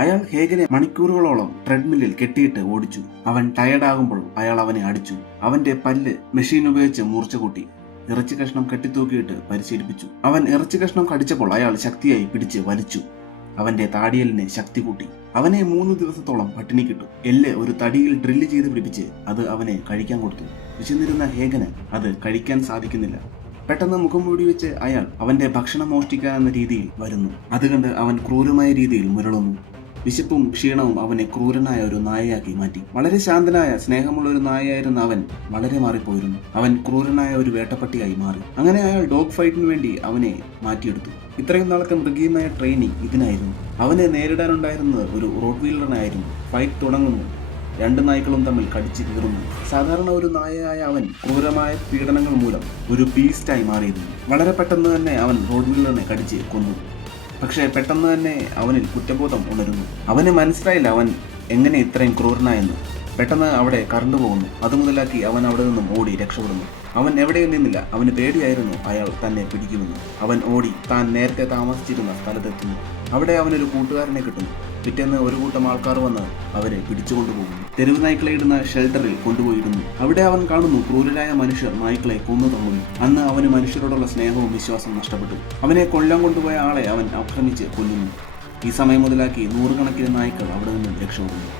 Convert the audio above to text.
അയാൾ ഹേഗനെ മണിക്കൂറുകളോളം ട്രെഡ്മില്ലിൽ കെട്ടിയിട്ട് ഓടിച്ചു. അവൻ ടയർഡാകുമ്പോൾ അയാൾ അവനെ അടിച്ചു. അവന്റെ പല്ല് മെഷീൻ ഉപയോഗിച്ച് മൂർച്ച കൂട്ടി. ഇറച്ചി കഷ്ണം കെട്ടിത്തൂക്കിയിട്ട് പരിശീലിപ്പിച്ചു. അവൻ ഇറച്ചി കഷ്ണം കടിച്ചപ്പോൾ അയാൾ ശക്തിയായി പിടിച്ച് വലിച്ചു. അവന്റെ താടിയലിനെ ശക്തി കൂട്ടി. അവനെ 3 ദിവസത്തോളം പട്ടിണി കിട്ടു. എല്ല് ഒരു തടിയിൽ ഡ്രില്ല് ചെയ്ത് പിടിപ്പിച്ച് അത് അവനെ കഴിക്കാൻ കൊടുത്തു. വിശന്നിരുന്ന ഹേഗന് അത് കഴിക്കാൻ സാധിക്കുന്നില്ല. പെട്ടെന്ന് മുഖം മൂടി വെച്ച് അയാൾ അവന്റെ ഭക്ഷണം മോഷ്ടിക്കാനെന്ന രീതിയിൽ വരുന്നു. അത് കണ്ട് അവൻ ക്രൂരമായ രീതിയിൽ മുരളുന്നു. വിശപ്പും ക്ഷീണവും അവനെ ക്രൂരനായ ഒരു നായയാക്കി മാറ്റി. വളരെ ശാന്തനായ സ്നേഹമുള്ള ഒരു നായയായിരുന്ന അവൻ വളരെ മാറിപ്പോയിരുന്നു. അവൻ ക്രൂരനായ ഒരു വേട്ടപ്പട്ടിയായി മാറി. അങ്ങനെ അയാൾ ഡോഗ് ഫൈറ്റിന് വേണ്ടി അവനെ മാറ്റിയെടുത്തു. ഇത്രയും നാളത്തെ മൃഗീയമായ ട്രെയിനിങ് ഇതിനായിരുന്നു. അവനെ നേരിടാനുണ്ടായിരുന്നത് ഒരു റോഡ് വീലറിനായിരുന്നു. ഫൈറ്റ് തുടങ്ങുന്നു. 2 നായ്ക്കളും തമ്മിൽ കടിച്ചു കീറുന്നു. സാധാരണ ഒരു നായയായ അവൻ ക്രൂരമായ പീഡനങ്ങൾ മൂലം ഒരു ബീസ്റ്റായി മാറിയിരുന്നു. വളരെ പെട്ടെന്ന് തന്നെ അവൻ റോഡ് വീലറിനെ കടിച്ച് കൊന്നു. പക്ഷേ പെട്ടെന്ന് തന്നെ അവനിൽ കുറ്റബോധം ഉണരുന്നു. അവന് മനസ്സിലായില്ല അവൻ എങ്ങനെ ഇത്രയും ക്രൂരനായെന്ന്. പെട്ടെന്ന് അവിടെ കറണ്ട് പോകുന്നു. അതുമുതലാക്കി അവൻ അവിടെ നിന്നും ഓടി രക്ഷപ്പെടുന്നു. അവൻ എവിടെയും നിന്നില്ല. അവന് പേടിയായിരുന്നു അയാൾ തന്നെ പിടിക്കുമെന്ന്. അവൻ ഓടി താൻ നേരത്തെ താമസിച്ചിരുന്ന സ്ഥലത്തെത്തുന്നു. അവിടെ അവനൊരു കൂട്ടുകാരനെ കിട്ടുന്നു. പിറ്റേന്ന് ഒരു കൂട്ടം ആൾക്കാർ വന്ന് അവരെ പിടിച്ചുകൊണ്ടുപോകുന്നു. തെരുവ് നായ്ക്കളെ ഇടുന്ന ഷെൽട്ടറിൽ കൊണ്ടുപോയിടുന്നു. അവിടെ അവൻ കാണുന്നു ക്രൂരരായ മനുഷ്യർ നായ്ക്കളെ കൊന്നു തള്ളുന്നു. അന്ന് അവന് മനുഷ്യരോടുള്ള സ്നേഹവും വിശ്വാസം നഷ്ടപ്പെട്ടു. അവനെ കൊല്ലാൻ കൊണ്ടുപോയ ആളെ അവൻ ആക്രമിച്ച് കൊല്ലുന്നു. ഈ സമയം മുതലാക്കി 100 കണക്കിന് നായ്ക്കൾ അവിടെ നിന്നും രക്ഷപ്പെടുന്നു.